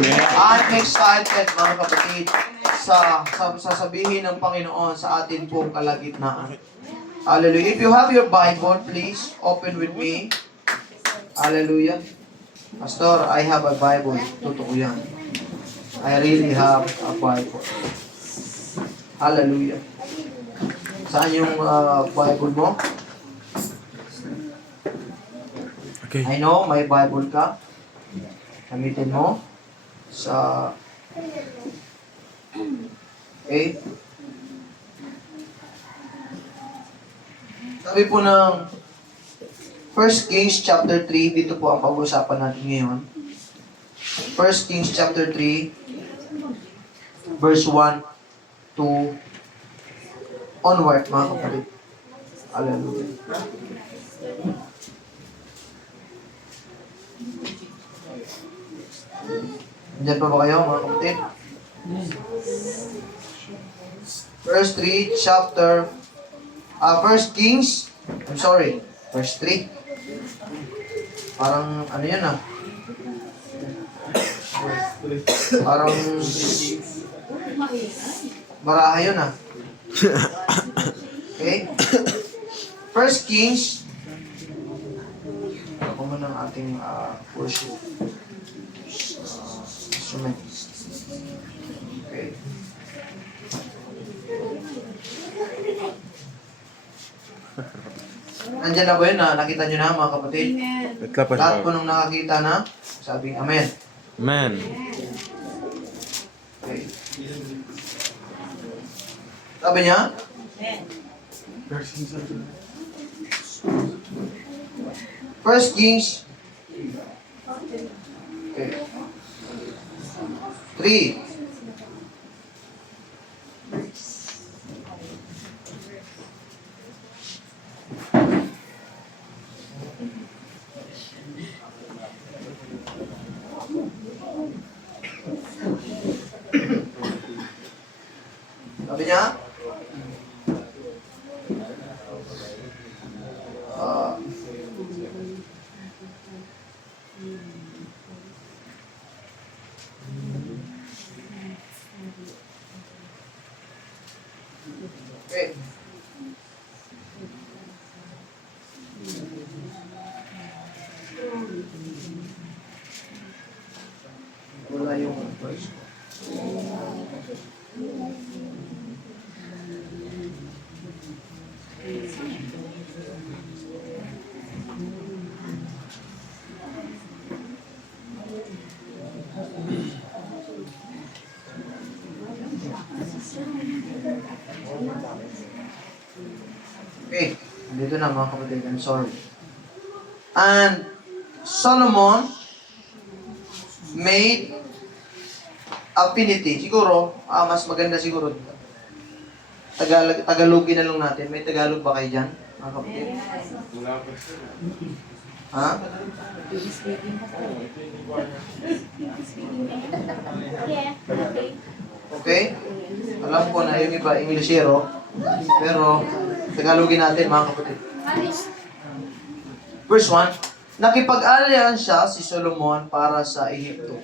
I'm excited, mga kapatid, sa sasabihin ng Panginoon sa atin pong kalagitnaan. Hallelujah. If you have your Bible, please open with me. Hallelujah. Pastor, I have a Bible. Totoo yan. I really have a Bible. Hallelujah. Saan yung Bible mo? Okay. I know, may Bible ka. Gamitin mo sa... Okay? Sabi po ng 1 Kings chapter 3, dito po ang pag-uusapan natin ngayon. 1 Kings chapter 3, verse 1 to onward, mga kapatid. Hallelujah. Nandiyan pa ba kayo, mga kapatid? Verse 3, chapter... 1 Kings, verse 3. Parang, ano yan Parang, baraha yun Okay? 1 Kings, ako mo ng ating worship instrument. Okay. Nandiyan na ba yun nakita nyo na, mga kapatid? Lahat po nung nakakita na, sabing Amen. Amen. Okay. Sabi niya? First Kings. Okay. 3. Sabi niya? Okay. Wala yung verse ko. Okay, dito na mga kapatid, I'm sorry. And Solomon made affinity. Siguro, mas maganda siguro. Tagalogin na lang natin. May Tagalog ba kayo dyan, mga kapatid? Ha? Okay? Alam ko na yung iba, Englishero. Pero, Tagalogin natin, mga kapatid. Verse 1, nakipag-alyansa si Solomon para sa Ehipto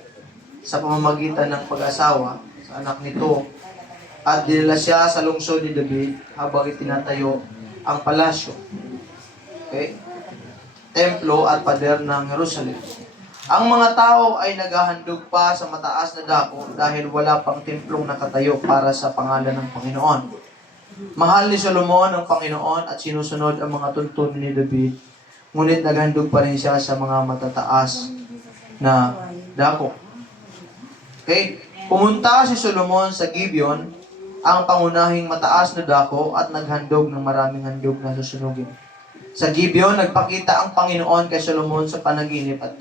sa pamamagitan ng pag-asawa sa anak nito at dinala siya sa lungsod ni David habang itinatayo ang palasyo, okay, templo at pader ng Jerusalem. Ang mga tao ay naghahandog pa sa mataas na dako dahil wala pang templong nakatayo para sa pangalan ng Panginoon. Mahal ni Solomon ang Panginoon at sinusunod ang mga tuntun ni David, ngunit naghandog pa rin siya sa mga matataas na dako. Okay? Pumunta si Solomon sa Gibeon, ang pangunahing mataas na dako, at naghandog ng maraming handog na susunugin. Sa Gibeon, nagpakita ang Panginoon kay Solomon sa panaginip at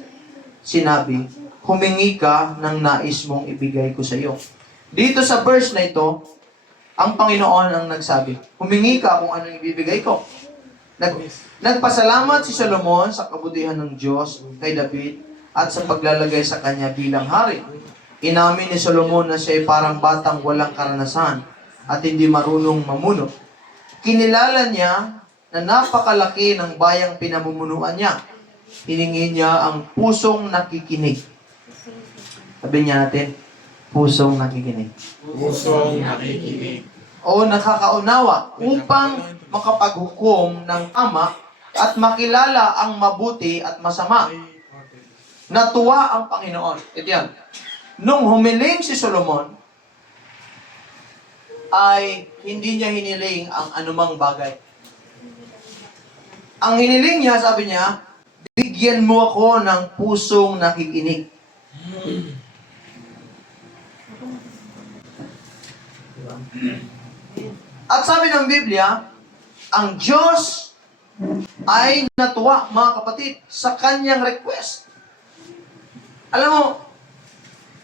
sinabi, humingi ka ng nais mong ibigay ko sa iyo. Dito sa verse na ito, ang Panginoon ang nagsabi, humingi ka kung anong ibibigay ko. Nagpasalamat si Solomon sa kabutihan ng Diyos kay David at sa paglalagay sa kanya bilang hari. Inamin ni Solomon na siya ay parang batang walang karanasan at hindi marunong mamuno. Kinilala niya na napakalaki ng bayang pinamumunuan niya. Hiningi niya ang pusong nakikinig. Sabi niya natin, pusong nakikinig. Pusong nakikinig. O nakakaunawa upang makapaghukom ng tama at makilala ang mabuti at masama. Natuwa ang Panginoon. Ito yan. Nung humiling si Solomon, ay hindi niya hiniling ang anumang bagay. Ang hiniling niya, sabi niya, bigyan mo ako ng pusong nakikinig. At sabi ng Biblia, ang Diyos ay natuwa, mga kapatid, sa kanyang request. Alam mo,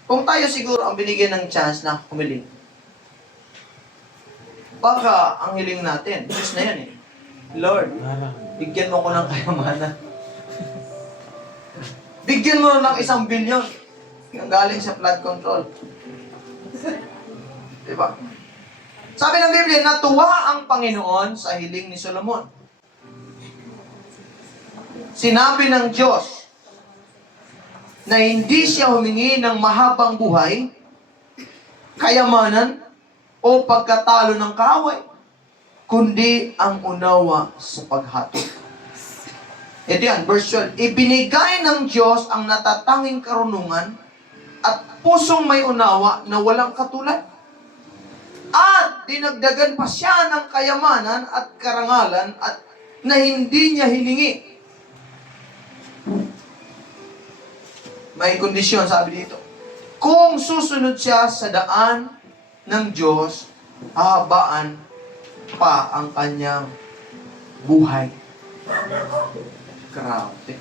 kung tayo siguro ang binigyan ng chance na humiling, baka ang hiling natin, Diyos na yan eh. Lord, bigyan mo ko ng kayamanan. Bigyan mo ng 1 billion yung galing sa flood control. Diba? Sabi ng Biblia, natuwa ang Panginoon sa hiling ni Solomon. Sinabi ng Diyos na hindi siya humingi ng mahabang buhay, kayamanan, o pagkatalo ng kaaway, kundi ang unawa sa paghatol. Ito yan, verse 12. Ibinigay ng Diyos ang natatanging karunungan at pusong may unawa na walang katulad. At dinagdagan pa siya ng kayamanan at karangalan at na hindi niya hiningi. May kondisyon, sabi dito. Kung susunod siya sa daan ng Diyos, hahabaan pa ang kanyang buhay. Grabe.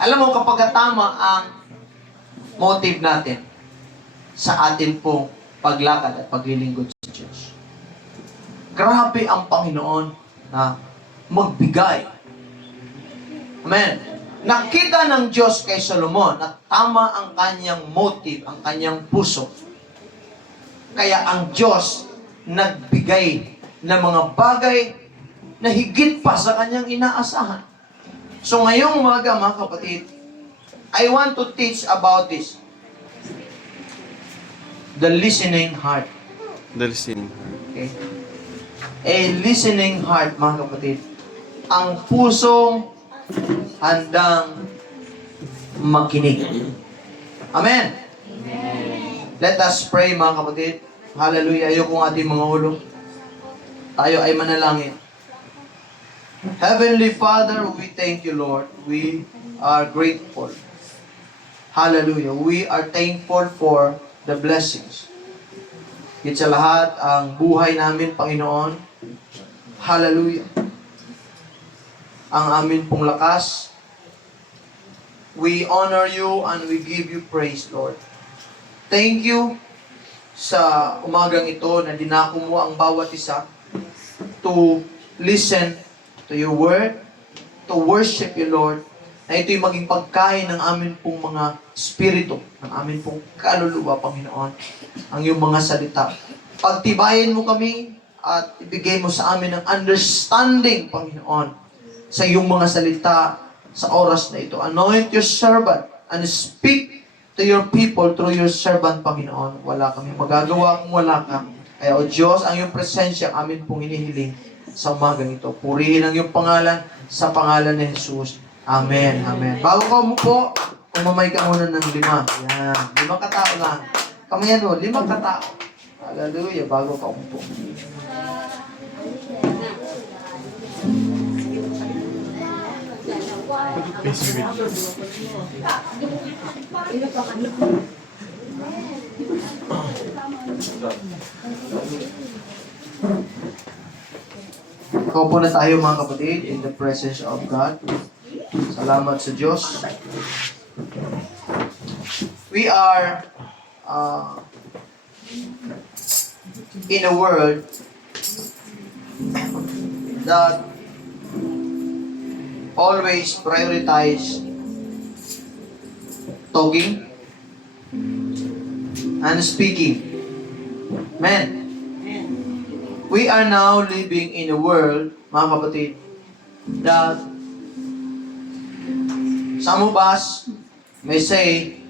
Alam mo, kapag tama ang motive natin sa atin pong paglakad at paglilingkod sa Diyos, grabe ang Panginoon na magbigay. Amen. Nakita ng Diyos kay Solomon na tama ang kanyang motive, ang kanyang puso. Kaya ang Diyos nagbigay ng mga bagay na higit pa sa kanyang inaasahan. So ngayong umaga, mga kapatid, I want to teach about this. The listening heart. Dalisin. Okay? A listening heart, mga kapatid. Ang pusong handang makinig. Amen. Let us pray, mga kapatid. Hallelujah. Ayoko ng ating mga ulo. Tayo ay manalangin. Heavenly Father, we thank you, Lord. We are grateful. Hallelujah. We are thankful for the blessings. Higit sa lahat, ang buhay namin, Panginoon. Hallelujah. Ang amin pong lakas. We honor you and we give you praise, Lord. Thank you sa umagang ito na dinako mo ang bawat isa to listen to your word, to worship you, Lord, na ito'y maging pagkain ng amin pong mga spirito, ng amin pong kaluluwa, Panginoon, ang iyong mga salita. Pagtibayin mo kami at ibigay mo sa amin ang understanding, Panginoon, sa iyong mga salita sa oras na ito. Anoint your servant and speak to your people through your servant, Panginoon. Wala kami magagawa kung wala ka. Kaya, O Diyos, ang iyong presensya amin pong hinihiling sa umagang ito. Purihin ang iyong pangalan sa pangalan ni Jesus. Amen. Amen. Bago ka umupo, umamay ka muna ng 5. Yan. 5 katao lang. Kamayan mo, 5 katao. Hallelujah. Bago ka umupo. Kaupo na tayo, mga kapatid, in the presence of God. Salamat sa Diyos. We are in a world that always prioritize talking and speaking. Amen. We are now living in a world, mga kapatid, that some of us may say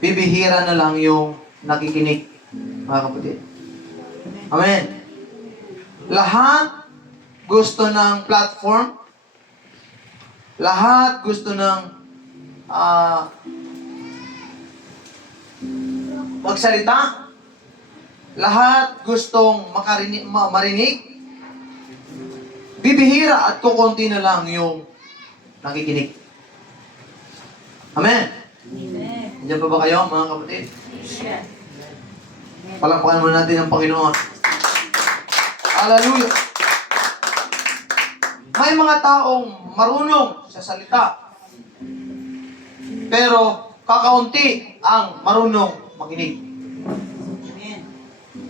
bibihira na lang yung nakikinig, mga kapatid. Amen. Lahat gusto ng platform, lahat gusto ng magsalita, lahat gustong marinig, bibihira at kukunti na lang yung nakikinig. Amen. Diyan pa ba kayo, mga kapatid? Palakpakan muna natin ang Panginoon. Hallelujah. May mga taong marunong sa salita, pero kakaunti ang marunong makinig.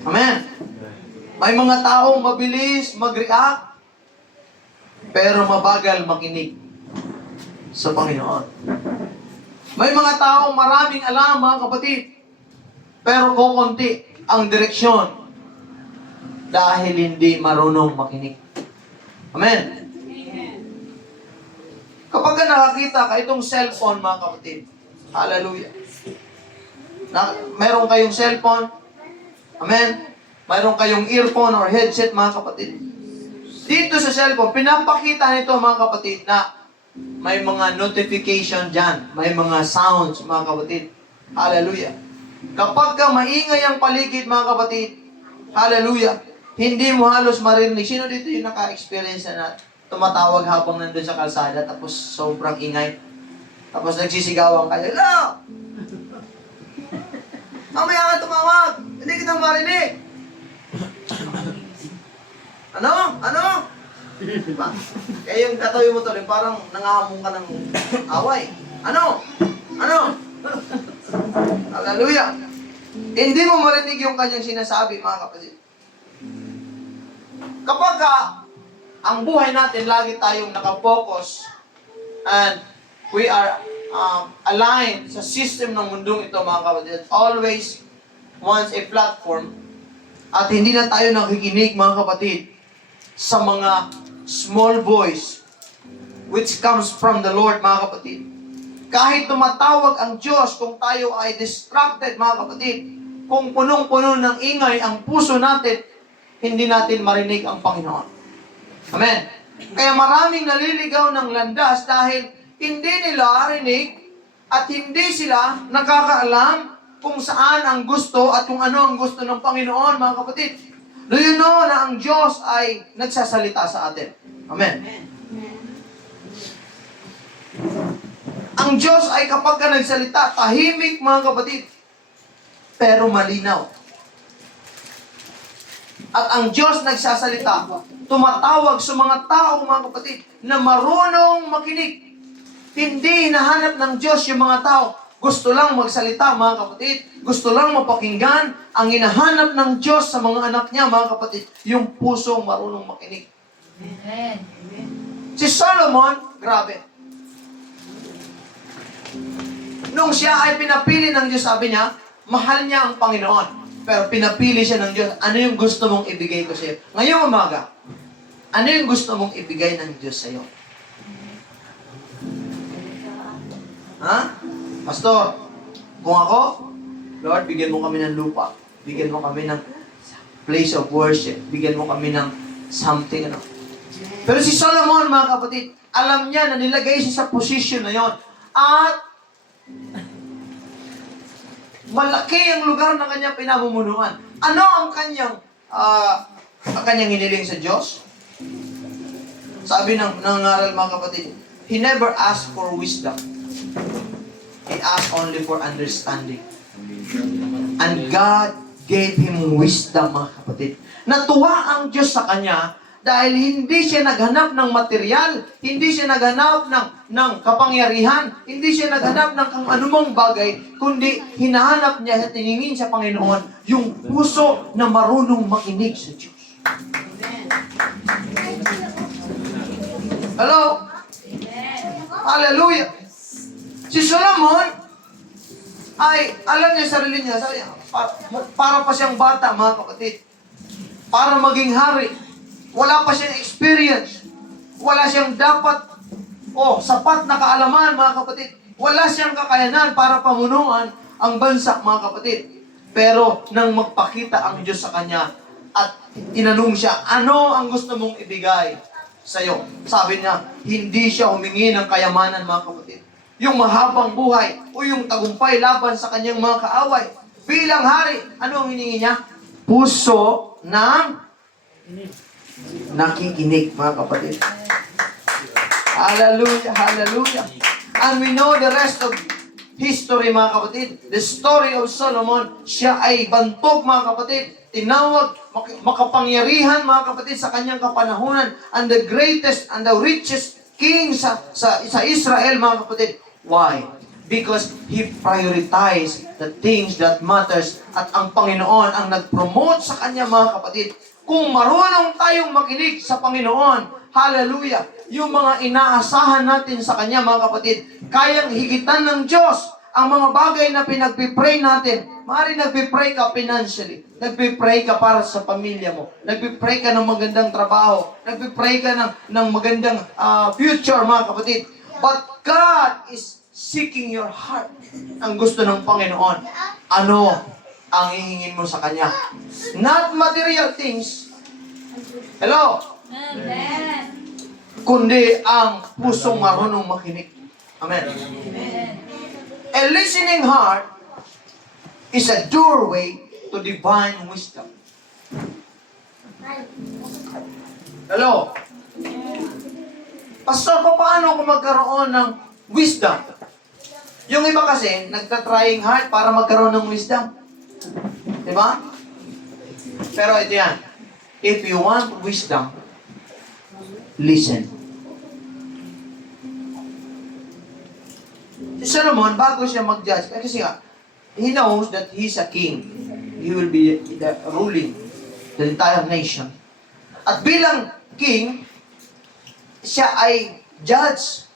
Amen. May mga taong mabilis mag-react, pero mabagal makinig sa Panginoon. May mga taong maraming alam, mga kapatid, pero kukunti ang direksyon dahil hindi marunong makinig. Amen. Kapag ka nakakita ka itong cellphone, mga kapatid, hallelujah. Meron kayong cellphone, amen. Meron kayong earphone or headset, mga kapatid. Dito sa cellphone, pinapakita nito, mga kapatid, na may mga notification dyan. May mga sounds, mga kapatid. Hallelujah. Kapag ka maingay ang paligid, mga kapatid, hallelujah, hindi mo halos marinig. Sino dito yung naka-experience na tumatawag habang nandun sa kalsada tapos sobrang ingay? Tapos nagsisigawan kayo, "Hello! Mamaya ka tumawag! Hindi kita marinig!" Ano? Diba? Kaya yung katawi mo tuloy, parang nangahamong ka ng away. Ano? Hallelujah. Hindi mo marinig yung kanyang sinasabi, mga kapatid. Kapag ang buhay natin, lagi tayong nakafocus and we are aligned sa system ng mundong ito, mga kapatid, always wants a platform, at hindi na tayo nakikinig, mga kapatid, sa mga small voice which comes from the Lord, mga kapatid. Kahit tumatawag ang Diyos, kung tayo ay distracted, mga kapatid, kung punong-puno ng ingay ang puso natin, hindi natin marinig ang Panginoon. Amen. Kaya maraming naliligaw ng landas dahil hindi nila rinig at hindi sila nakakaalam kung saan ang gusto at kung ano ang gusto ng Panginoon, mga kapatid. Do you know na ang Diyos ay nagsasalita sa atin? Amen. Ang Diyos ay kapag ka nagsalita, tahimik, mga kapatid, pero malinaw. At ang Diyos nagsasalita, tumatawag sa mga tao, mga kapatid, na marunong makinig. Hindi hinahanap ng Diyos yung mga tao. Gusto lang magsalita, mga kapatid. Gusto lang mapakinggan. Ang hinahanap ng Diyos sa mga anak niya, mga kapatid, yung pusong marunong makinig. Amen. Si Solomon, grabe. Nung siya ay pinapili ng Diyos, sabi niya, mahal niya ang Panginoon. Pero pinapili siya ng Diyos. Ano yung gusto mong ibigay ko sa iyo? Ngayong umaga, ano yung gusto mong ibigay ng Diyos sa iyo? Ha? Pastor, kung ako, Lord, bigyan mo kami ng lupa. Bigyan mo kami ng place of worship. Bigyan mo kami ng something, ano. Pero si Solomon, mga kapatid, alam niya na nilagay siya sa position na yon. At malaki ang lugar na kanyang pinamumunuan. Ano ang kanyang hiniling sa Diyos? Sabi ng nangaral, mga kapatid, he never asked for wisdom. He asked only for understanding. And God gave him wisdom, mga kapatid. Natuwa ang Diyos sa kanya dahil hindi siya naghanap ng material, hindi siya naghanap ng kapangyarihan, hindi siya naghanap ng kung anumang bagay, kundi hinahanap niya at tiningin sa Panginoon yung puso na marunong makinig sa Diyos. Hello? Hallelujah! Si Solomon ay alam niya sarili niya, sabi niya, para pa siyang bata, mga kapatid. Para maging hari. Wala pa siyang experience. Wala siyang sapat na kaalaman, mga kapatid. Wala siyang kakayanan para pamunuan. ang bansa, mga kapatid. Pero nang magpakita ang Diyos sa kanya at tinanong siya, ano ang gusto mong ibigay sa'yo? Sabi niya, hindi siya humingi ng kayamanan, mga kapatid. Yung mahabang buhay o yung tagumpay laban sa kanyang mga kaaway. Bilang hari, ano ang hiningi niya? Puso ng nakikinig, mga kapatid. Hallelujah, hallelujah. And we know the rest of history, mga kapatid. The story of Solomon, siya ay bantog, mga kapatid. Tinawag, makapangyarihan, mga kapatid, sa kanyang kapanahunan. And the greatest and the richest king sa Israel, mga kapatid. Why? Because he prioritized the things that matters. At ang Panginoon ang nag-promote sa kanya, mga kapatid. Kung marunong tayong makinig sa Panginoon, hallelujah, yung mga inaasahan natin sa Kanya, mga kapatid, kayang higitan ng Diyos ang mga bagay na pinagpipray natin. Maaari nagpipray ka financially, nagpipray ka para sa pamilya mo, nagpipray ka ng magandang trabaho, nagpipray ka ng magandang future, mga kapatid. But God is seeking your heart. Ang gusto ng Panginoon, ano ang hihingin mo sa Kanya? Not material things. Hello? Amen. Kundi ang pusong marunong makinig. Amen. A listening heart is a doorway to divine wisdom. Hello? Pastor, paano ko magkaroon ng wisdom? Yung iba kasi, nagtatrying hard para magkaroon ng wisdom. Diba? Pero ito yan. If you want wisdom, listen. Si Solomon, bago siya mag-judge, kasi nga, he knows that he's a king. He will be ruling the entire nation. At bilang king, siya ay judge.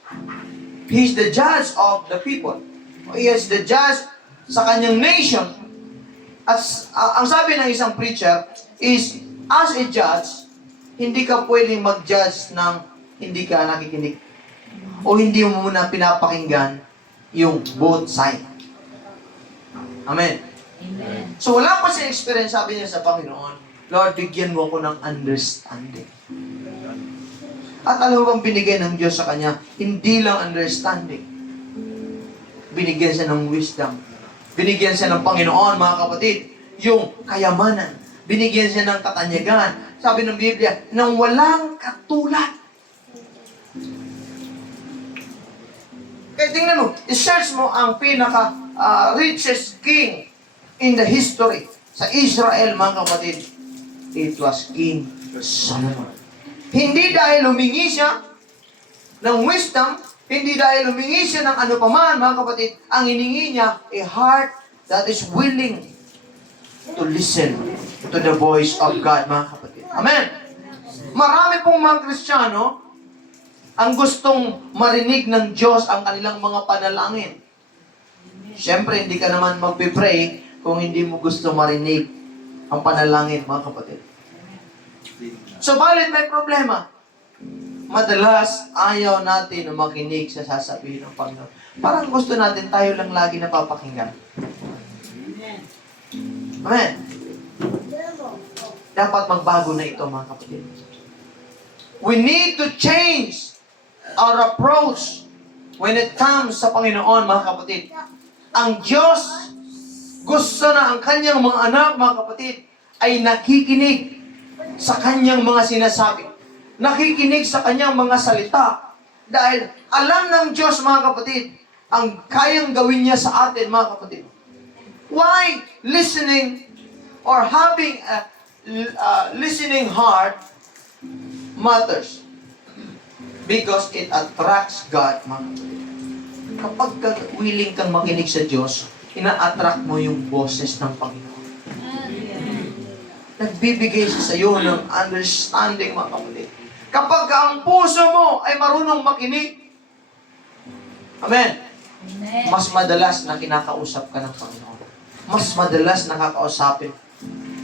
He's the judge of the people. He is the judge sa kanyang nation. At ang sabi ng isang preacher is, as a judge, hindi ka pwedeng mag-judge ng hindi ka nakikinig. O hindi mo muna pinapakinggan yung both side. Amen. Amen. So wala pa siya experience, sabi niya sa Panginoon, Lord, bigyan mo ako ng understanding. At alam mo bang binigay ng Diyos sa kanya? Hindi lang understanding. Binigyan siya ng wisdom. Binigyan siya ng Panginoon, mga kapatid, yung kayamanan. Binigyan siya ng katanyagan. Sabi ng Biblia, nang walang katulad. Kaya tingnan mo, i-search mo ang richest king in the history sa Israel, mga kapatid. It was King Solomon. Hindi dahil humingi siya ng wisdom, hindi dahil humingi siya ng ano paman, mga kapatid, ang hiningi niya, a heart that is willing to listen to the voice of God, mga kapatid. Amen. Marami pong mga Kristiyano ang gustong marinig ng Diyos ang kanilang mga panalangin. Siyempre, hindi ka naman magpipray kung hindi mo gusto marinig ang panalangin, mga kapatid. So, balit may problema. Madalas, ayaw natin na makinig sa sasabihin ng Panginoon. Parang gusto natin tayo lang lagi napapakinggan. Amen. Dapat magbago na ito, mga kapatid. We need to change our approach when it comes sa Panginoon, mga kapatid. Ang Diyos, gusto na ang kanyang mga anak, mga kapatid, ay nakikinig sa kanyang mga sinasabi. Nakikinig sa kanyang mga salita. Dahil alam ng Diyos, mga kapatid, ang kayang gawin niya sa atin, mga kapatid. Why listening or having a listening heart matters? Because it attracts God, mga kapatid. Kapag willing kang makinig sa Diyos, ina-attract mo yung boses ng Panginoon. Nagbibigay siya sa iyo ng understanding, mga kapatid. Kapag ang puso mo ay marunong makinig, amen, mas madalas na kinakausap ka ng Panginoon. Mas madalas nakakausapin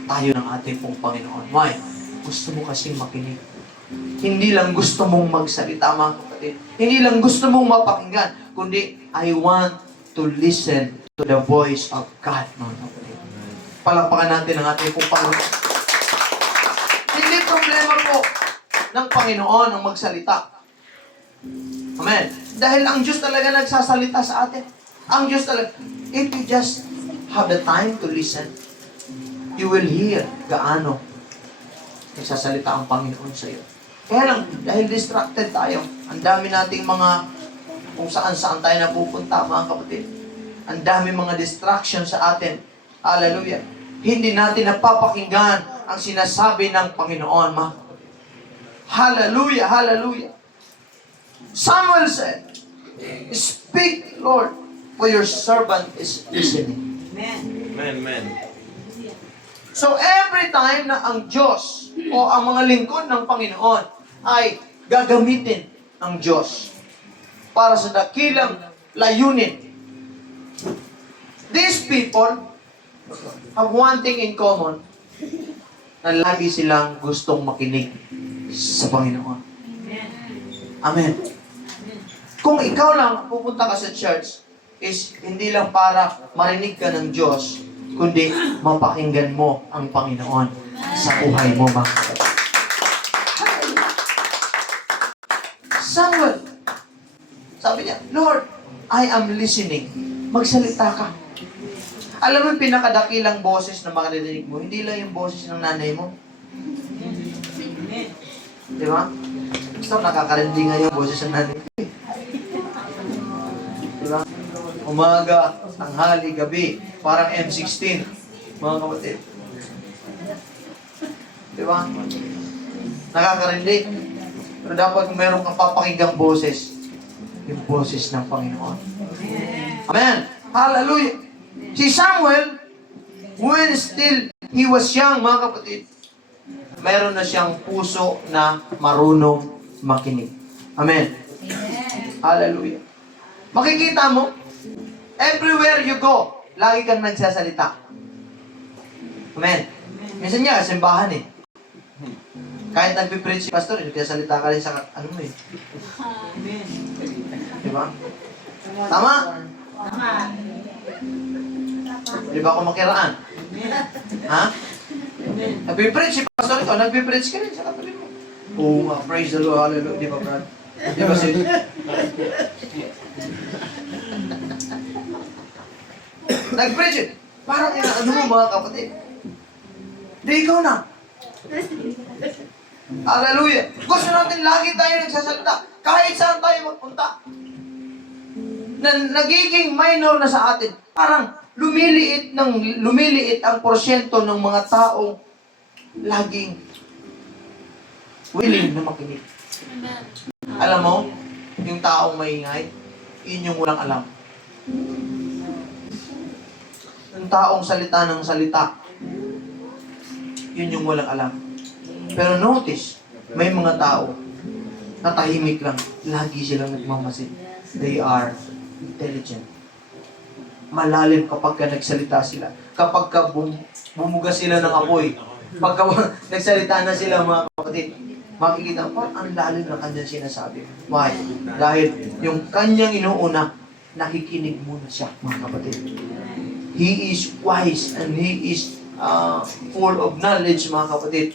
tayo ng ating pong Panginoon. Why? Gusto mo kasing makinig. Hindi lang gusto mong magsalita, mga kapatid. Hindi lang gusto mong mapakinggan, kundi I want to listen to the voice of God, mga kapatid. Palakpakan natin ang ating pong Panginoon. Hindi problema po ng Panginoon ang magsalita. Amen. Dahil ang Diyos talaga nagsasalita sa atin. Ang Diyos talaga. If you just have the time to listen, you will hear gaano nagsasalita ang Panginoon sa iyo. Kaya lang, dahil distracted tayo, ang dami nating mga kung saan-saan tayo napupunta, mga kapatid. Ang dami mga distraction sa atin. Hallelujah. Hindi natin napapakinggan ang sinasabi ng Panginoon, mga kapatid. Hallelujah, hallelujah. Samuel said, "Speak, Lord, for your servant is listening." Amen. So every time na ang Diyos o ang mga lingkod ng Panginoon ay gagamitin ng Diyos para sa dakilang layunin, these people have one thing in common, na lagi silang gustong makinig sa Panginoon. Amen. Kung ikaw lang pupunta ka sa church, is hindi lang para marinig ka ng Diyos, kundi mapakinggan mo ang Panginoon sa buhay mo, mga kapatid. Samuel, sabi niya, "Lord, I am listening." Magsalita ka. Alam mo yung pinakadakilang boses na makarinig mo, hindi lang yung boses ng nanay mo. Di ba? Gusto nakakarinig nga yung boses ng nanay mo. Di ba? Umaga, tanghali, gabi, parang M16, mga kapatid. Di ba? Nakakarinig. Pero dapat mayroong kang papakinggang boses, yung boses ng Panginoon. Amen. Hallelujah. Si Samuel, when still he was young, mga kapatid, meron na siyang puso na marunong makinig. Amen. Hallelujah. Makikita mo, everywhere you go, lagi kang nagsasalita. Amen. Minsan niya, simbahan eh. Kahit nagpipreach si pastor, nagsasalita ka rin sa ano mo eh. Diba? Tama? Di ba ako makiraan? Ha? Nagpipreach si pastor ito, nagpipreach ka rin sa katabi mo. Oo nga, praise the Lord, hallelujah. Di ba, Brad? Di ba, sis? Nag-preach it. Parang inaano mo, mga kapatid. Di ikaw na. Hallelujah. Gusto natin lagi tayo nagsasalita. Kahit saan tayo magpunta. Nagiging minor na sa atin. Parang lumiliit ang porsyento ng mga taong laging willing na makinig. Alam mo, yung taong maingay, yun yung walang alam. Yung taong salita ng salita, yun yung walang alam. Pero notice, may mga tao na tahimik lang, lagi silang nagmamasid. They are intelligent. Malalim kapag ka nagsalita sila. Kapag ka bumuga sila ng apoy, pagka nagsalita na sila, mga kapatid, makikita mo, ang lalim ng kanyang sinasabi. Why? Dahil yung kanyang inuuna, nakikinig muna siya, mga kapatid. He is wise and he is full of knowledge, mga kapatid.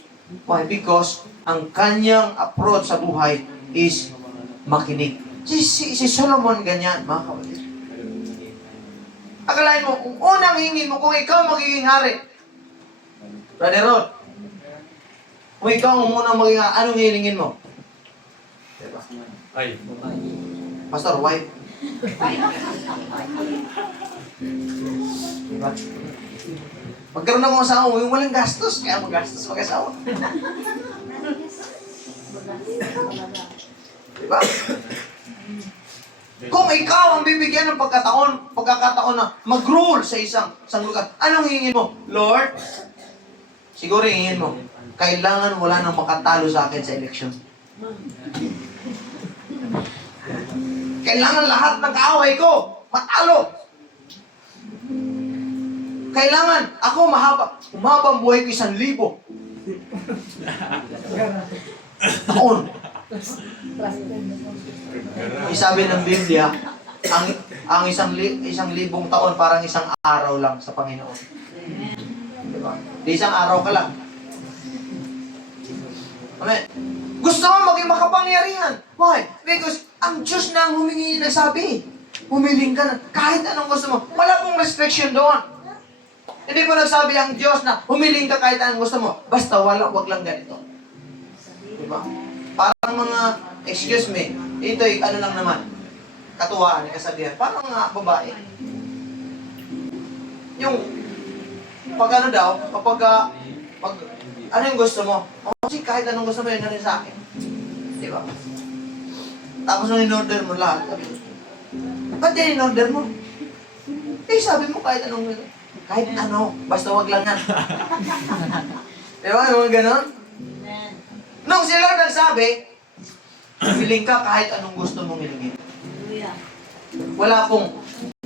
Why? Because ang kanyang approach sa buhay is makinig. Si Solomon ganyan, mga kapatid. Akalain mo, kung unang hingin mo, kung ikaw magiging hari, Brother Rod, kung ikaw ang munang magiging hari, anong hilingin mo? Diba? Ay. Pastor, wife. Diba? Magkaroon akong asawa mo, yung walang gastos, kaya magastos mag-asawa. Diba? Kung ikaw ang bibigyan ng pagkakataon na mag-rule sa isang lugar, anong hingin mo? Lord, siguro hingin mo, kailangan wala nang makatalo sa akin sa eleksyon. Kailangan lahat ng kaaway ko matalo. Kailangan ako umaba ang buhay ko 1,000 taon. Sabi ng Biblia, ang isang libong taon parang isang araw lang sa Panginoon. Diba? Di isang araw ka lang. Amen. Gusto mo maging makapangyarihan. Why? Because ang Diyos na ang humingi nagsabi. Humiling ka na. Kahit anong gusto mo. Wala pong restriction doon. Hindi po nagsabi ang Diyos na humiling ka kahit anong gusto mo. Basta wag lang ganito. Diba? Parang mga, excuse me, ito'y ano lang naman, katuwaan, kasabihan. Parang mga babae. Yung, pag ano daw, kapag, ano yung gusto mo? Kasi kahit anong gusto mo, yun na rin sa akin. Di ba? Tapos nung in-order mo lahat, sabi mo, ba't yan in-order mo? Eh, sabi mo kahit anong gusto. Kahit ano, basta wag lang yan. Di ba? Yung ganon? Nung si Lord nagsabi, hiling ka kahit anong gusto mong hilingin. Wala pong,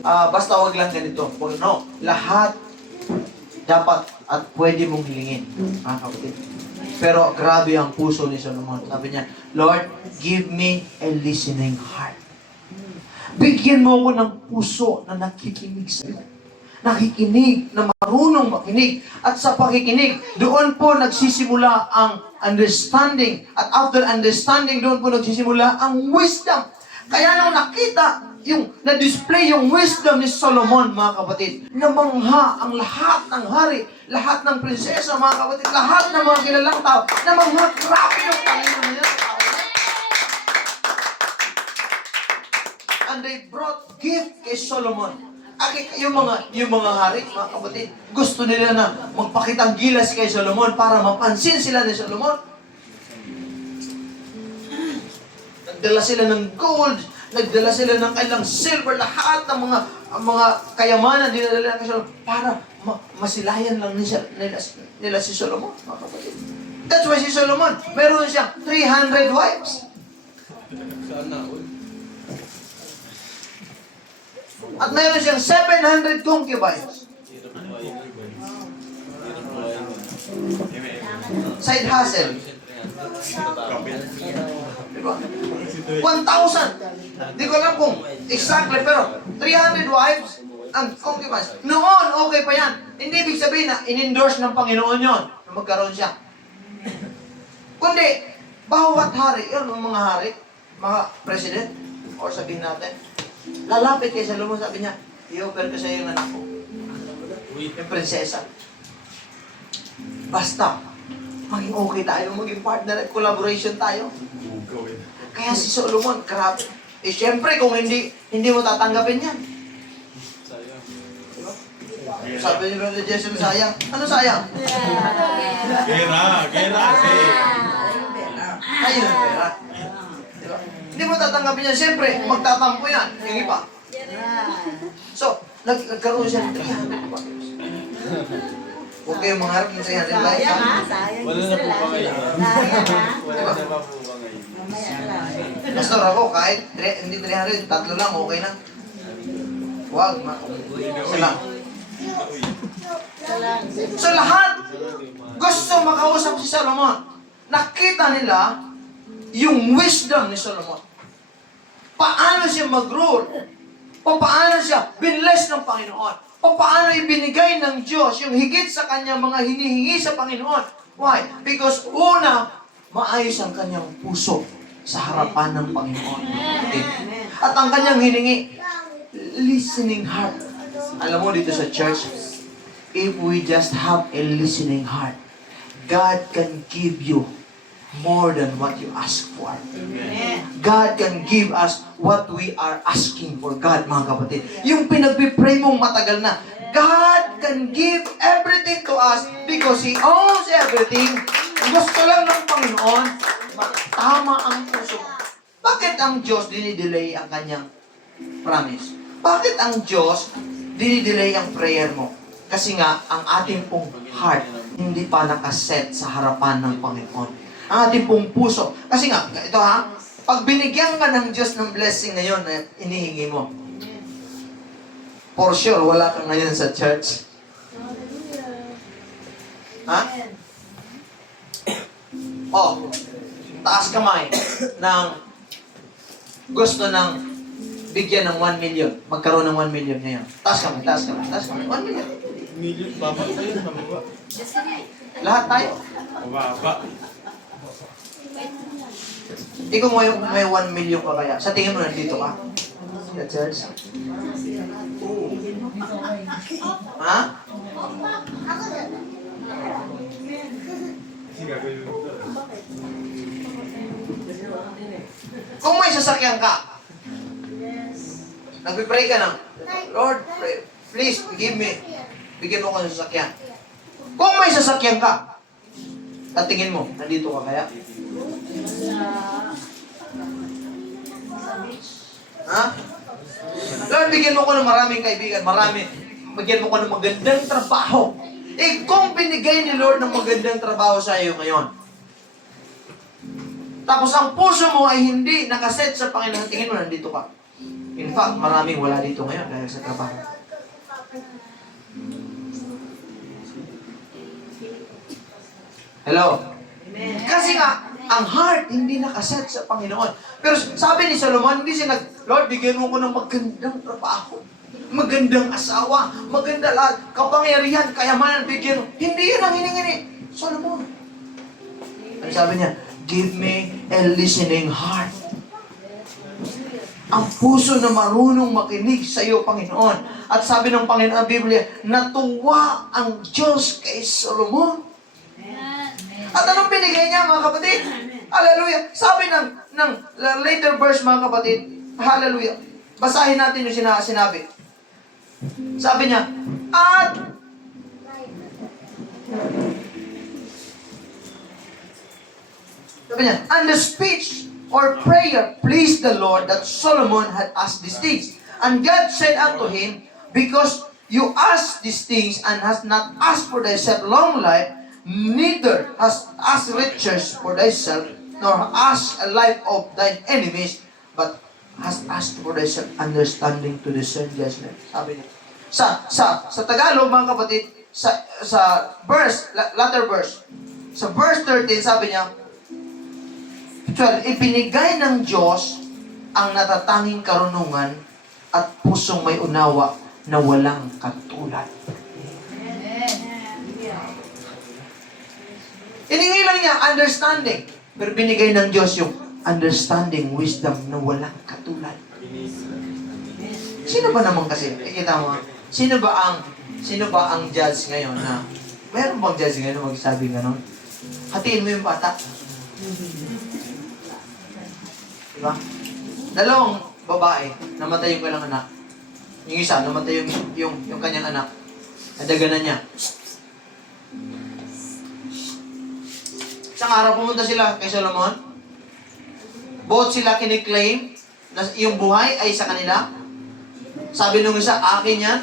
basta wag lang ganito. No, lahat dapat at pwede mong hilingin. Mga kapatid. Pero grabe ang puso ni Solomon. Sabi niya, Lord, give me a listening heart. Bigyan mo ako ng puso na nakikinig sa iyo. Nakikinig, na marunong makinig. At sa pakikinig, doon po nagsisimula ang understanding. At after understanding, doon po nagsisimula ang wisdom. Kaya nung nakita, yung na-display yung wisdom ni Solomon, mga kapatid, namangha ang lahat ng hari, lahat ng prinsesa, mga kapatid, lahat ng mga kilalang tao, namangha, grabe yung Panginoon na yan. And they brought gift kay Solomon. Yung mga hari, mga kapatid, gusto nila na magpakitang gilas kay Solomon para mapansin sila ni Solomon. Nagdala sila ng gold, nagdala sila ng kailang silver, lahat ng mga kayamanan dinadala kay Solomon para masilayan lang nila si Solomon, mga kapatid. That's why si Solomon, meron siyang 300 wives. At meron siyang 700 concubines. Side hustle. Diba? 1,000. Di ko alam kung exactly, pero 300 wives ang concubines. Noon, okay pa yan. Hindi ibig sabihin na in-endorse ng Panginoon yon na magkaroon siya. Kundi, bawat hari, yun ang mga hari, mga president, or sabihin natin, lalapit kay Solomon, sabi niya, i-offer ko sa iyo yung anak ko. Yung prinsesa. Basta, maging okay tayo, maging partner at collaboration tayo. Kaya si Solomon, grabe. Eh, syempre, kung hindi mo tatanggapin yan. Diba? Sabi ni Brother Jason, sayang. Ano sayang? Gera. Ayun, pera. Diba? Hindi mo tatanggapin yan. Siyempre, magtatampo yan. Yung iba. So, nagkaroon siya ng 300 wives. Huwag kayong mangarap ng 300 wives. Wala na po ba ngayon? Wala na po ba ngayon? Pastor ako, kahit hindi 300, 3 lang, okay na. Huwag, isa lang. So lahat, gusto makausap si Solomon. Nakita nila yung wisdom ni Solomon. Paano siya mag-rule? Paano siya binless ng Panginoon? Paano ibinigay ng Diyos yung higit sa kanyang mga hinihingi sa Panginoon? Why? Because una, maayos ang kanyang puso sa harapan ng Panginoon. Okay? At ang kanyang hiningi, listening heart. Alam mo dito sa church, if we just have a listening heart, God can give you more than what you ask for. God can give us what we are asking for God, mga kapatid. Yung pinagpipray mong matagal na, God can give everything to us because He owns everything. Gusto lang ng Panginoon, tama ang puso. Bakit ang Diyos dinidelay ang kanyang promise? Bakit ang Diyos dinidelay ang prayer mo? Kasi nga, ang ating pong heart hindi pa nakaset sa harapan ng Panginoon. Ang ating pong puso. Kasi nga, ito ha, pag binigyan ka ng Diyos ng blessing ngayon na inihingi mo, for sure, wala ka ngayon sa church. Ha? Oh, taas kamay ng gusto ng bigyan ng 1 million. Magkaroon ng 1 million ngayon. Taas kami, taas kami, taas kami. 1 million. Million, baba tayo, baba. Lahat tayo. Baba. Ikaw mo yung may 1 million ka kaya. Sa tingin mo nandito ka? Sa church? Ha? Kung may sasakyan ka, nagpipray ka na, Lord, please, bigyan mo ko ng sasakyan. Kung may sasakyan ka, at tingin mo, nandito ka kaya? Ha? Lord, bigyan mo ko ng maraming kaibigan, bigyan mo ko ng magandang trabaho. Eh, kung binigay ni Lord ng magandang trabaho sa iyo ngayon, tapos ang puso mo ay hindi nakaset sa Panginoon, tingin mo, nandito ka. In fact, maraming wala dito ngayon dahil sa trabaho. Hello? Kasi nga, ang heart hindi nakaset sa Panginoon. Pero sabi ni Solomon, hindi siya Lord, bigyan mo ko ng magandang trabaho, magandang asawa, maganda lahat, kapangyarihan, kayamanan, bigyan mo. Hindi yun ang hiningi Solomon. Ang sabi niya, give me a listening heart. Ang puso na marunong makinig sa iyo, Panginoon. At sabi ng Panginoon, ang Biblia, natuwa ang Diyos kay Solomon. At anong binigay niya, mga kapatid? Hallelujah. Sabi ng later verse, mga kapatid, hallelujah. Basahin natin yung sinabi. Sabi niya, and the speech or prayer pleased the Lord that Solomon had asked these things. And God said unto him, because you asked these things and hast not asked for thyself long life, neither hast asked riches for thyself, nor asked a life of thine enemies, but hast asked for thyself understanding to discern judgment. Sabi niya. Sa Tagalog, mga kapatid, sa verse, latter verse, sa verse 13, sabi niya, 12, ibinigay ng Diyos ang natatanging karunungan at pusong may unawa na walang katulad. Hiningi lang niya understanding, pero binigay ng Diyos yung understanding, wisdom na walang katulad. Sino ba naman kasi? Kita mo, sino ba ang judge ngayon na, mayroon bang judge ngayon na magsabi gano'n? Hatiin mo yung bata. Diba? Dalawang babae, namatay yung kailang anak. Yung isa, namatay yung kanyang anak. Nadaganan niya. Isang araw pumunta sila kay Solomon. Both sila kiniklaim na yung buhay ay sa kanila. Sabi nung isa, akin yan.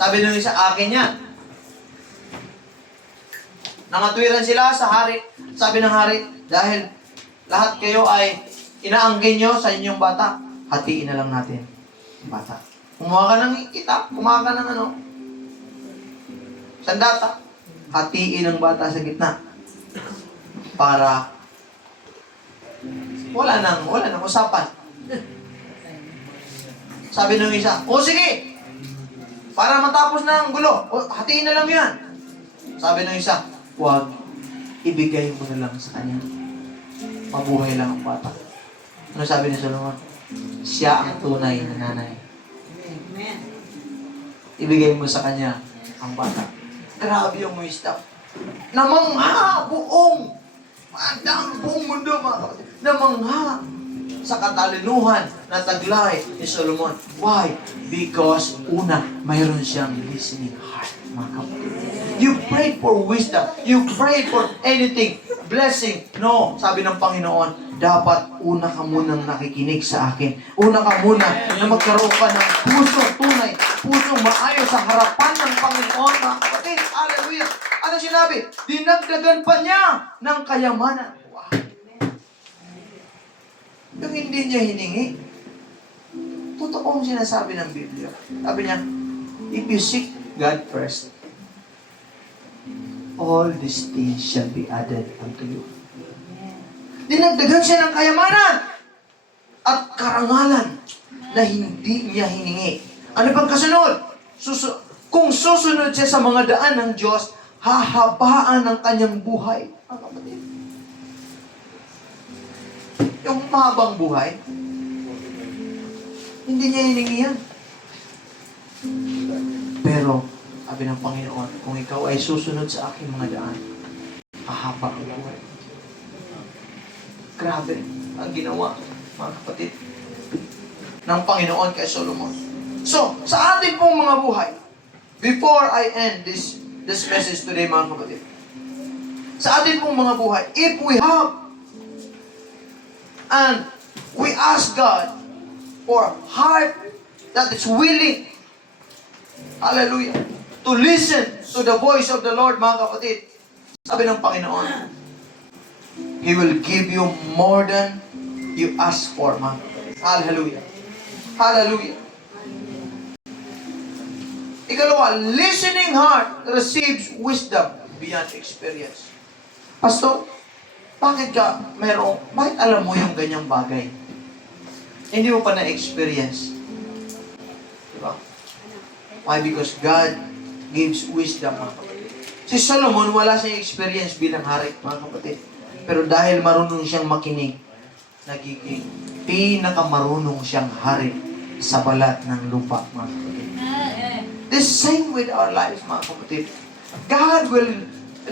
Sabi nung isa, akin yan. Nangatwiran sila sa hari. Sabi ng hari, dahil lahat kayo ay inaangkin nyo sa inyong bata, hatiin na lang natin ang bata. Kumuha ka ng itak, kumuha ka ng sandata, hatiin ang bata sa gitna. Para wala nang usapan. Sabi ng isa, o sige, para matapos na ang gulo, hatiin na lang yan. Sabi ng isa, huwag, ibigay mo na lang sa kanya. Mabuhay lang ang bata. Ano sabi ni Solomon? Siya ang tunay na nanay. Ibigay mo sa kanya ang bata. Grabe yung wisdom. Namangha buong mundo, mga kapatid. Namangha sa katalinuhan na taglay ni Solomon. Why? Because una, mayroon siyang listening heart, mga kapatid. You pray for wisdom. You pray for anything. Blessing. No, sabi ng Panginoon, dapat una ka munang nakikinig sa akin. Una ka muna na magkaroon ka ng pusong tunay, pusong maayos sa harapan ng Panginoon, mga kapatid. Hallelujah. Ano sinabi? Dinagdagan pa niya ng kayamanan. Wow. Yung hindi niya hiningi, totoong sinasabi ng Biblia. Sabi niya, if you seek God first, all these things shall be added unto you. Dinagdagan siya ng kayamanan at karangalan. na hindi niya hiningi. Ano bang kasunod? Kung susunod siya sa mga daan ng Diyos, hahabaan ang kanyang buhay. Mga kapatid. Yung mahabang buhay, hindi niya hiningi yan. Pero, sabi ng Panginoon, kung ikaw ay susunod sa aking mga daan, hahaba ang buhay. Grabe ang ginawa, mga kapatid, ng Panginoon kay Solomon. So, sa ating pong mga buhay, before I end this message today, mga kapatid, sa ating pong mga buhay, if we have and we ask God for heart that is willing, hallelujah, to listen to the voice of the Lord, mga kapatid, sabi ng Panginoon, He will give you more than you ask for, mga kapatid. Hallelujah. Hallelujah. Ikalawa, listening heart receives wisdom beyond experience. Pastor, bakit alam mo yung ganyang bagay? Hindi mo pa na-experience. Diba? Why? Because God gives wisdom, mga kapatid. Si Solomon, wala siyang experience bilang hari, mga kapatid. Pero dahil marunong siyang makinig, nagiging pinakamarunong siyang hari sa balat ng lupa, mga kapatid. The same with our lives, mga kapatid. God will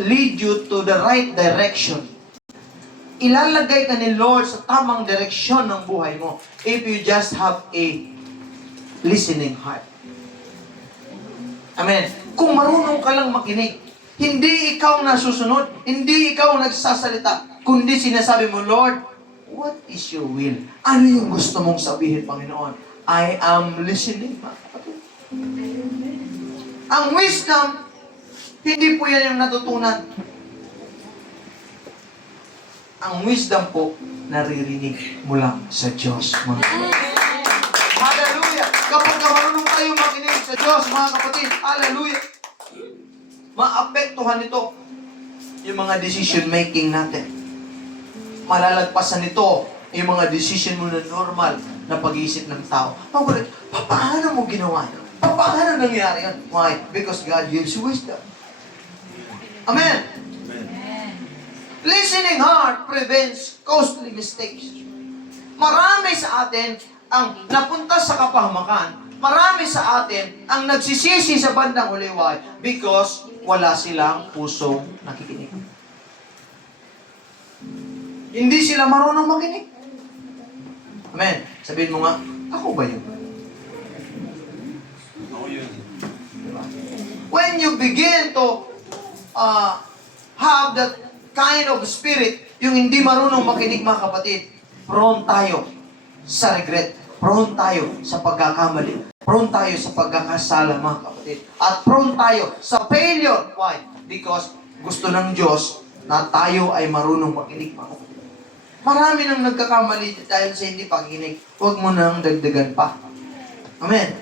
lead you to the right direction. Ilalagay ka ni Lord sa tamang direksyon ng buhay mo if you just have a listening heart. Amen. Kung marunong ka lang makinig, hindi ikaw nasusunod, hindi ikaw nagsasalita, kundi sinasabi mo, Lord, what is your will? Ano yung gusto mong sabihin, Panginoon? I am listening. Ang wisdom, hindi po yan yung natutunan. Ang wisdom po, naririnig mo lang sa Diyos. Hallelujah! Kapag marunong tayo makinig sa Diyos, mga kapatid, hallelujah! Maapektuhan nito yung mga decision making natin. Malalagpasan nito yung mga decision mo na normal na pag-iisip ng tao. Paano mo ginawa yun? Paano nangyari yun? Why? Because God gives wisdom. Amen. Listening heart prevents costly mistakes. Marami sa atin ang napunta sa kapahamakan. Marami sa atin ang nagsisisi sa bandang uliway because wala silang pusong nakikinig. Hindi sila marunong makinig. Amen. Sabihin mo nga, ako ba yun? Ako yun. When you begin to have that kind of spirit, yung hindi marunong makinig, mga kapatid, prone tayo sa regret, prone tayo sa pagkakamali, prone tayo sa pagkakasala, mga kapatid, at prone tayo sa failure. Why? Because gusto ng Diyos na tayo ay marunong makinig, mga kapatid. Marami nang nagkakamali dahil sa hindi pakikinig. Huwag mo nang dagdagan pa. Amen.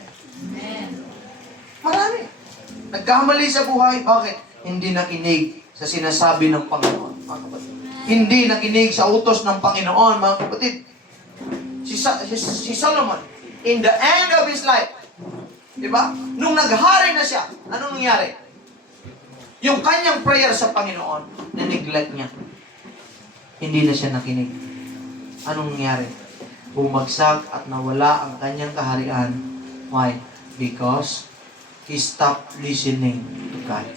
Marami. Nagkamali sa buhay. Bakit? Hindi nakinig sa sinasabi ng Panginoon, mga kapatid. Hindi nakinig sa utos ng Panginoon, mga kapatid. Si Solomon, in the end of his life, di ba? Nung naghari na siya, anong nangyari? Yung kanyang prayer sa Panginoon, na-neglect niya. Hindi na siya nakinig. Anong nangyari? Bumagsak at nawala ang kanyang kaharian. Why? Because he stopped listening to God.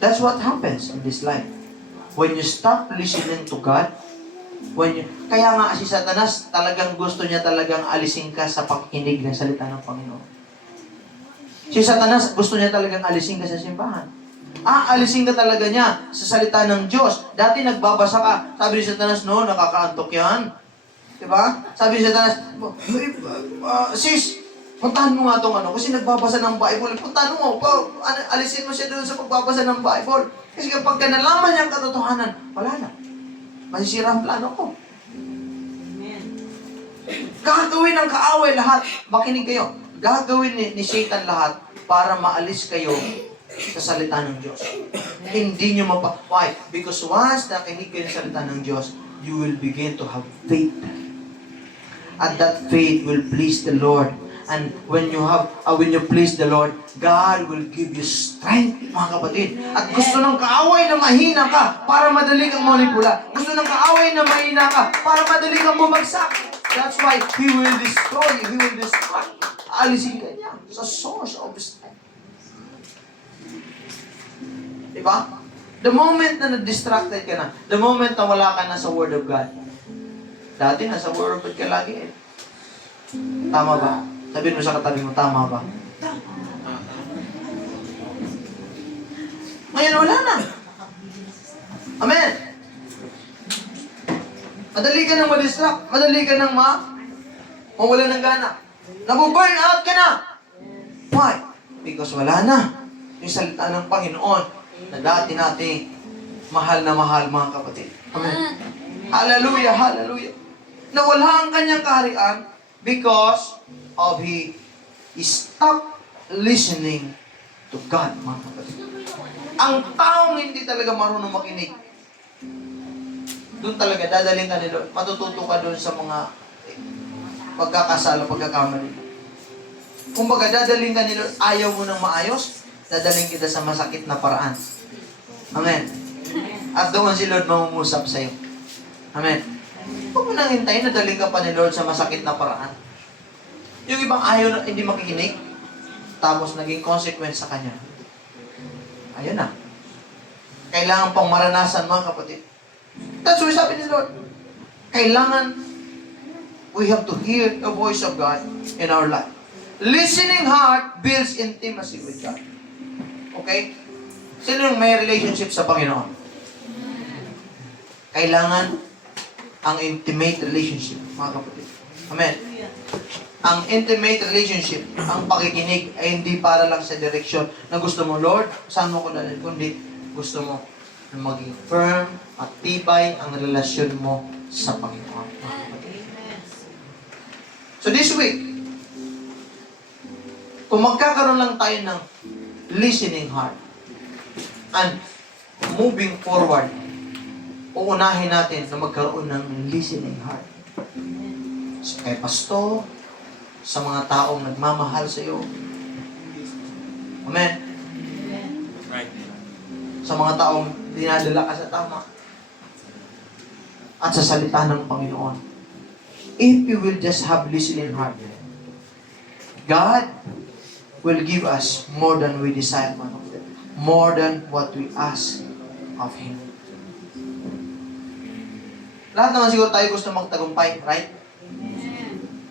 That's what happens in this life. When you stop listening to God, kaya nga si Satanas, talagang gusto niya talagang alisin ka sa pakikinig ng salita ng Panginoon. Si Satanas, gusto niya talagang alisin ka sa simbahan. Alisin ka talaga niya sa salita ng Diyos. Dati nagbabasa ka. Sabi ni Satanas, no, nakakaantok yan. Diba? Sabi ni Satanas, sis, puntahan mo nga itong kasi nagbabasa ng Bible. Puntahan mo, alisin mo siya doon sa pagbabasa ng Bible. Kasi kapag nalaman niya ang katotohanan, wala na. Masisira ang plano ko. Gagawin ng kaaway lahat. Makinig kayo. Gagawin ni Satan lahat para maalis kayo sa salita ng Diyos. Hindi nyo Why? Because once nakinig kayo sa salita ng Diyos, you will begin to have faith. At that faith will please the Lord. And when you please the Lord, God will give you strength, mga kapatid. At gusto ng kaaway na mahina ka para madali kang manipula. Gusto ng kaaway na mahina ka para madali kang bumagsak. That's why He will destroy you. He will destroy you. Alisin ka niya sa source of strength. Diba? The moment na na-distracted ka na, the moment na wala ka na sa Word of God, dati nasa Word of God ka lagi eh. Tama ba? Sabihin mo sa katabi mo, tama ba? Ngayon, wala na. Amen. Madali ka nang ma-distract. Madali ka nang mawala ng gana. Nabu-burn out ka na. Why? Because wala na. Yung salita ng Panginoon na dati nating mahal na mahal, mga kapatid. Amen. Hallelujah, hallelujah. Nawala ang kanyang kaharian because of he stopped listening to God, mga kapatid. Ang taong hindi talaga marunong makinig, doon talaga dadaling ka ni Lord. Matututo ka doon sa mga pagkakasala, pagkakamali. Kumbaga, dadaling ka ni Lord, ayaw mo nang maayos, dadaling kita sa masakit na paraan. Amen. At doon si Lord mangungusap sa'yo. Amen. Huwag mo nang hintayin na daling ka pa ni Lord sa masakit na paraan. Yung ibang ayaw na hindi makikinig, tapos naging consequence sa kanya. Ayun na. Kailangan pang maranasan, mga kapatid. That's why sabi ni Lord, kailangan we have to hear the voice of God in our life. Listening heart builds intimacy with God. Okay? Sino yung may relationship sa Panginoon? Kailangan ang intimate relationship, mga kapatid. Amen. Ang intimate relationship, ang pakikinig ay hindi para lang sa direksyon na gusto mo, Lord, saan mo ko dalhin? Kundi gusto mo na maging firm at tibay ang relasyon mo sa Panginoon. So this week, kung magkakaroon lang tayo ng listening heart and moving forward, uunahin natin na magkaroon ng listening heart. So, kay pastor, sa mga taong nagmamahal sa iyo. Amen. Right. Sa mga taong dinadala ka sa tama. At sa salita ng Panginoon. If you will just have listening heart, God will give us more than we desire, more than what we ask of Him. Lahat naman siguro tayo gusto magtagumpay, right?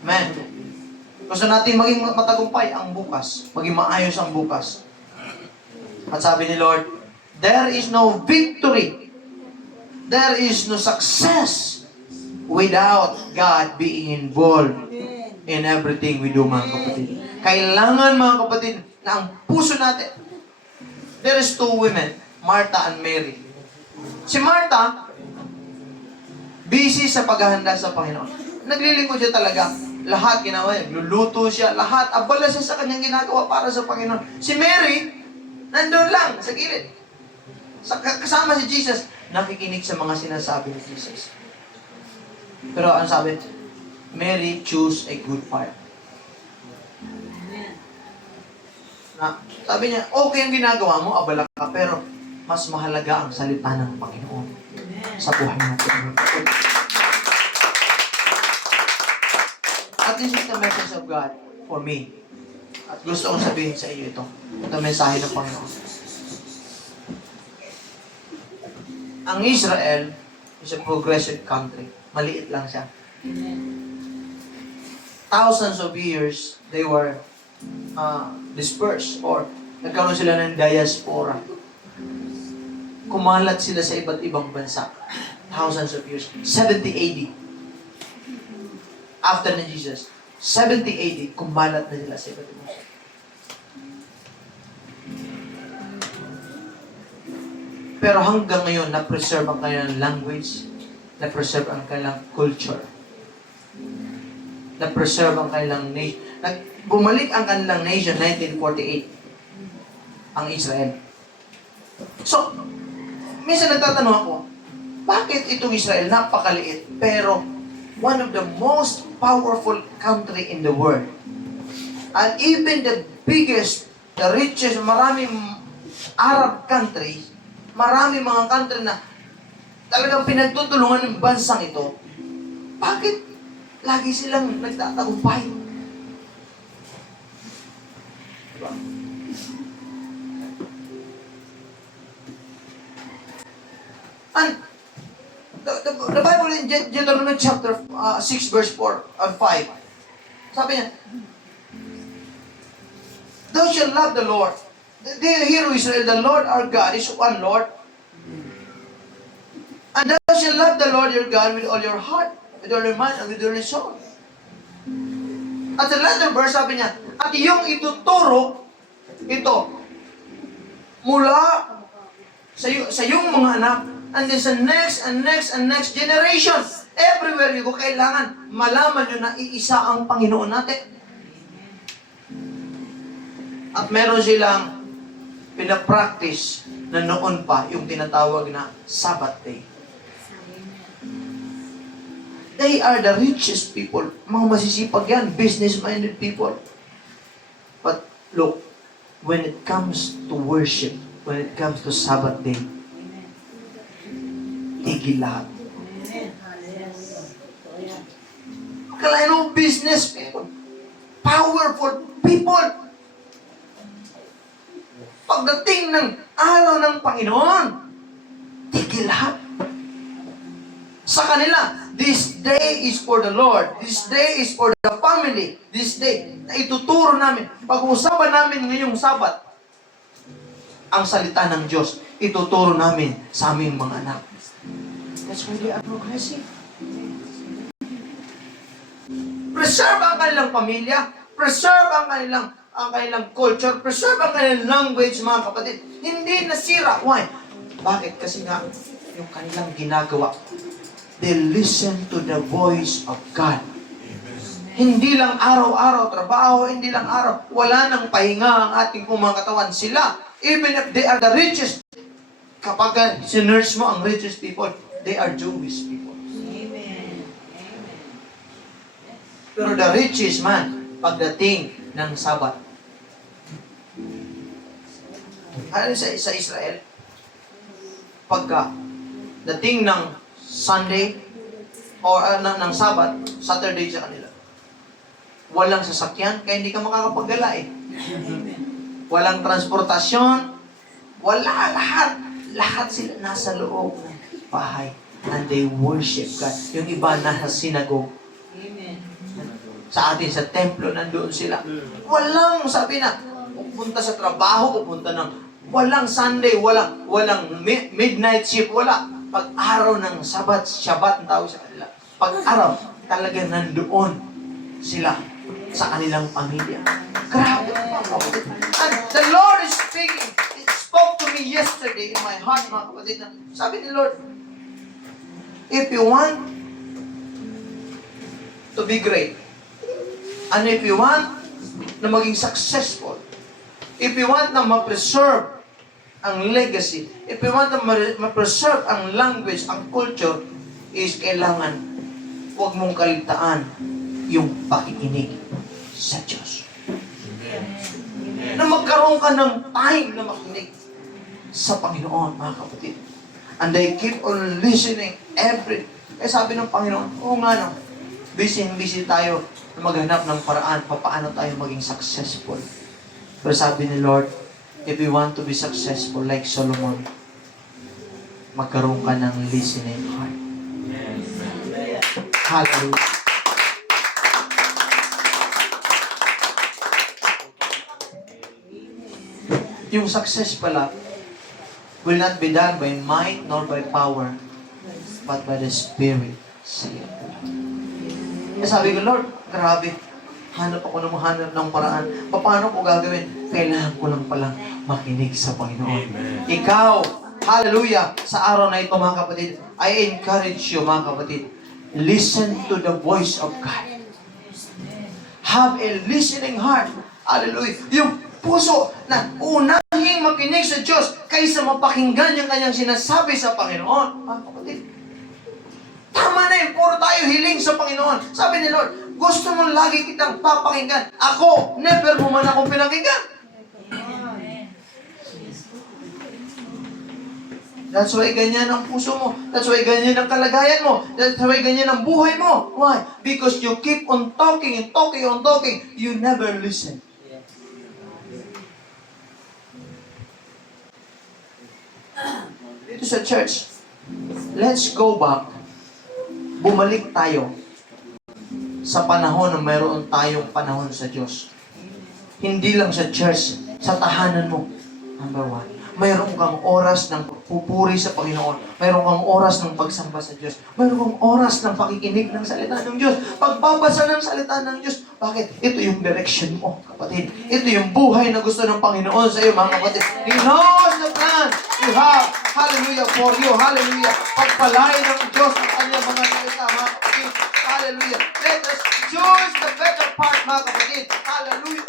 Amen. Gusto natin maging matagumpay ang bukas, maging maayos ang bukas. At sabi ni Lord, there is no victory, there is no success without God being involved in everything we do, mga kapatid. Kailangan, mga kapatid, na ang puso natin. There is two women, Martha and Mary. Si Martha, busy sa paghahanda sa Panginoon. Naglilingkod siya talaga. Lahat ginawa niya. Luluto siya. Lahat. Abala siya sa kanyang ginagawa para sa Panginoon. Si Mary, nandun lang sa gilid. Kasama si Jesus, nakikinig sa mga sinasabi ni Jesus. Pero ang sabi, Mary choose a good part. Sabi niya, okay ang ginagawa mo, abala ka, pero mas mahalaga ang salita ng Panginoon sa buhay natin. At this is the message of God for me. At gusto kong sabihin sa iyo ito. Ito mensahe ng Panginoon. Ang Israel is a progressive country. Maliit lang siya. Thousands of years, they were dispersed or nagkaroon sila ng diaspora. Kumalat sila sa iba't ibang bansa. Thousands of years. 70 AD. After ni Jesus, 70 AD, kumalat na sila sa iba't ibang bansa. Pero hanggang ngayon, na-preserve ang kanilang language, na-preserve ang kanilang culture, na-preserve ang kanilang nation. Bumalik ang kanilang nation 1948, ang Israel. So, minsan nagtatanong ako, bakit itong Israel napakaliit, pero one of the most powerful country in the world. And even the biggest, the richest, maraming Arab countries, maraming mga country na talagang pinagtutulungan ng bansang ito. Bakit lagi silang nagtatagumpay? Diba? And the Bible in Deuteronomy chapter 6 verse 4 and 5, sabi niya, thou shalt love the Lord. Hear, O Israel, the Lord our God is one Lord. And thou shalt love the Lord your God with all your heart, with all your mind, and with all your soul. At the latter verse, sabi niya, at iyong ituturo ito mula sa iyong mga anak, and then sa next and next and next generation. Everywhere you go, kailangan malaman nyo na iisa ang Panginoon natin. At meron silang pinapractice na noon pa yung tinatawag na Sabbath day. They are the richest people. Mga masisipag yan, business-minded people. But look, when it comes to worship, when it comes to Sabbath day, tigil lahat. Kalahin mo, business people, powerful people. Pagdating ng araw ng Panginoon, tigil lahat. Sa kanila, this day is for the Lord. This day is for the family. This day, na ituturo namin. Pag-uusapan namin ngayong Sabat, ang salita ng Diyos, ituturo namin sa aming mga anak. That's why they are progressive. Preserve ang kanilang pamilya, preserve ang kanilang culture, preserve ang kanilang language, mga kapatid. Hindi nasira. Why? Bakit? Kasi nga, yung kanilang ginagawa, they listen to the voice of God. Hindi lang araw-araw trabaho, hindi lang araw, wala nang pahinga ang ating mga katawan. Sila, even if they are the richest, kapag sinurse mo ang richest people, they are Jewish people. Pero the richest man, pagdating ng Sabat, ano sa Israel, pagka dating ng Sunday o ng Sabat, Saturday sa kanila, walang sasakyan, kaya hindi ka makakapaggala eh. Walang transportasyon, wala lahat. Lahat sila nasa loob ng bahay. And they worship God. Yung iba nasa synagogue. Sa atin, sa templo, nandoon sila. Walang, sabi na, pupunta sa trabaho, pupunta ng, walang Sunday, walang midnight shift, wala. Pag-araw ng Shabbat ang tawag sa kanila. Pag-araw, talagang nandoon sila sa kanilang pamilya. Grabe. And the Lord is speaking. It spoke to me yesterday in my heart, mga kapatid. Sabi ni Lord, if you want to be great, and if you want na maging successful, if you want na ma-preserve ang legacy, if you want na ma-preserve ang language, ang culture, is kailangan huwag mong kaligtaan yung pakikinig sa Diyos. Na magkaroon ka ng time na makinig sa Panginoon, mga kapatid. And they keep on listening sabi ng Panginoon, oo nga no, busy tayo na maghanap ng paraan paano tayo maging successful. Pero sabi ni Lord, if you want to be successful like Solomon, magkaroon ka ng listening heart. Hallelujah. Yung success pala will not be done by might nor by power, but by the Spirit. Sabi ko, Lord, grabe. Hanap ng paraan. Paano ko gagawin? Kailangan ko lang palang makinig sa Panginoon. Amen. Ikaw, hallelujah, sa araw na ito, mga kapatid, I encourage you, mga kapatid, listen to the voice of God. Have a listening heart. Hallelujah. Yung puso na unahing makinig sa Diyos kaysa mapakinggan yung kanyang sinasabi sa Panginoon. Mga kapatid, Tama na yun, puro tayo hiling sa Panginoon. Sabi ni Lord, gusto mo lagi kitang papakinggan. Ako, never mo man akong pinakinggan. That's why ganyan ang puso mo. That's why ganyan ang kalagayan mo. That's why ganyan ang buhay mo. Why? Because you keep on talking and talking and talking. You never listen. Dito sa church, let's go back. Bumalik tayo sa panahon na mayroon tayong panahon sa Diyos. Hindi lang sa church, sa tahanan mo. Number one. Mayroon kang oras ng pupuri sa Panginoon. Mayroon kang oras ng pagsamba sa Diyos. Mayroon kang oras ng pakikinig ng salita ng Diyos. Pagbabasa ng salita ng Diyos. Bakit? Ito yung direction mo, kapatid. Ito yung buhay na gusto ng Panginoon sa iyo, mga kapatid. He knows the plan you have. Hallelujah for you. Hallelujah. Pagpalain ng Diyos ang kanyang mga salita, mga kapatid. Hallelujah. Let us choose the better part, mga kapatid. Hallelujah.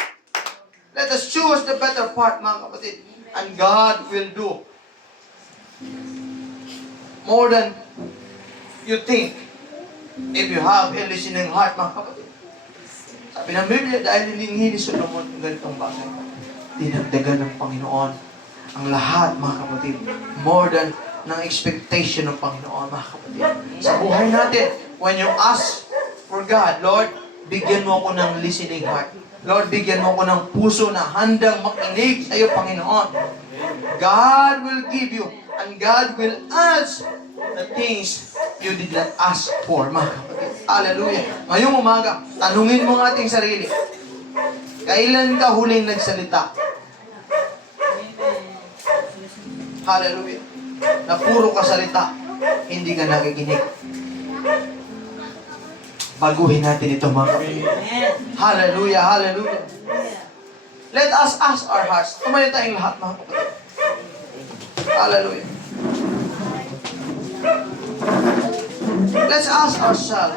Let us choose the better part, mga kapatid. And God will do more than you think if you have a listening heart, mga kapatid. Sabi ng Biblia, dahil nilinghi ni Solomon ang ganitong bagay, dinagdagan ng Panginoon ang lahat, mga kapatid, more than ng expectation ng Panginoon, mga kapatid. Sa buhay natin, when you ask for God, Lord, bigyan mo ako ng listening heart. Lord, bigyan mo ko ng puso na handang makinig sa iyo, Panginoon. God will give you and God will answer the things you did not ask for, mga kapatid. Hallelujah. Ngayong umaga, tanungin mo ang ating sarili. Kailan ka huling nagsalita? Hallelujah. Na puro ka salita, hindi ka nakikinig. Baguhin natin ito, mga kapatid. Hallelujah, hallelujah. Let us ask our hearts. Tumayo tayong lahat, mga kapatid. Hallelujah. Let's ask ourselves.